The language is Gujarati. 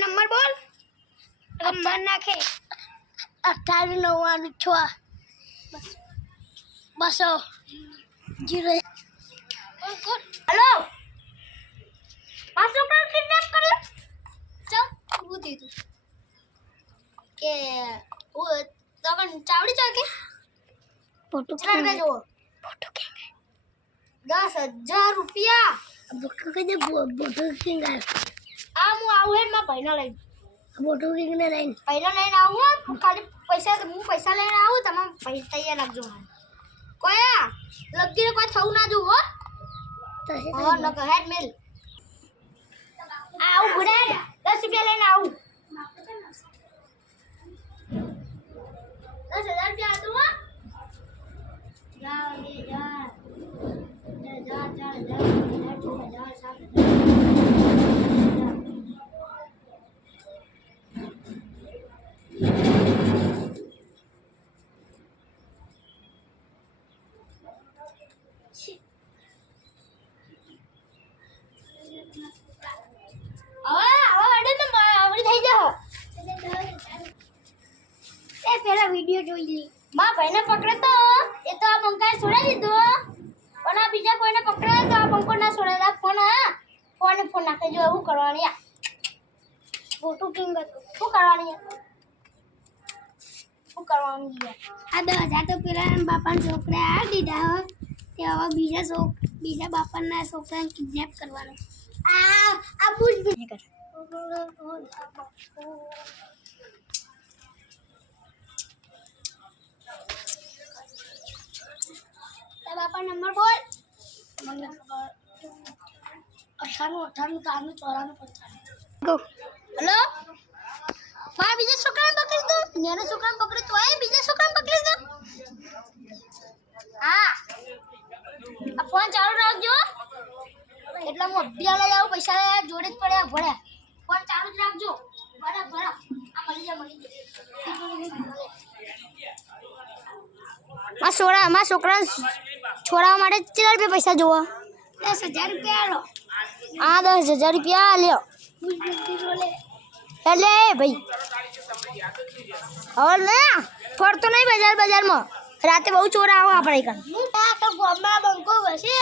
नंबर बोल नंबर नाखे 2896 बस 0 हेलो पासो कर किडनैप કર્યો ચમ હું દે તું કે ઓ તગન ચાવડી ચાકે फोटो चला जो फोटो के 10,000 रुपया फोटो के दे फोटो किंगा आ मु आउ है में पहला लई फोटो किंगा लाइन पहला लाइन आउ खाली पैसा मु पैसा लेने आउ तमाम पैसा तैयार रखजो कोया लगी रे कोई छऊ ना जो हो हां न हेड मेल आउ बुढ़ा 10 रुपया लेने आउ 10,000 रुपया दो जा जा जा जा जा वीडियो જોઈ લી માં ભાઈને પકડે તો એ તો આ બંકાએ છોડી દીધો પણ આ બીજા કોઈને પકડે તો આ બંકો ના છોડેલા ફોન ફોન નાખે જો એવું કરવાની આ ફોટો કિંગ શું કરવાની આ 10,000 તો પેલા બાપાના છોકરા આ દીધા હો તે હવે બીજા બાપાના છોકરાને કિડનેપ કરવાનો આ બુજ નહીં કર बापा नंबर बोल 98 गो हेलो मां बीजा छोकरा पकड़ी दो नेनो छोकरा पकड़े तो आए बीजा छोकरा पकड़ी दो हां आ फोन चालू રાખજો એટલે હું અભિયા લઈ આવું પૈસા જોડે જ પડ્યા ભળ્યા ફોન ચાલુ જ રાખજો બરાબર આ મળી જા માં છોકરા છોડાવવા માટે કેટલા રૂપિયા પૈસા જોવો 10,000 રૂપિયા લો આ 10,000 રૂપિયા લ્યો એટલે ભાઈ હવે ના ફરતો નહીં બજારમાં રાતે બહુ ચોર આવો આપણે કણ તો ગોમમાં બંકો વસે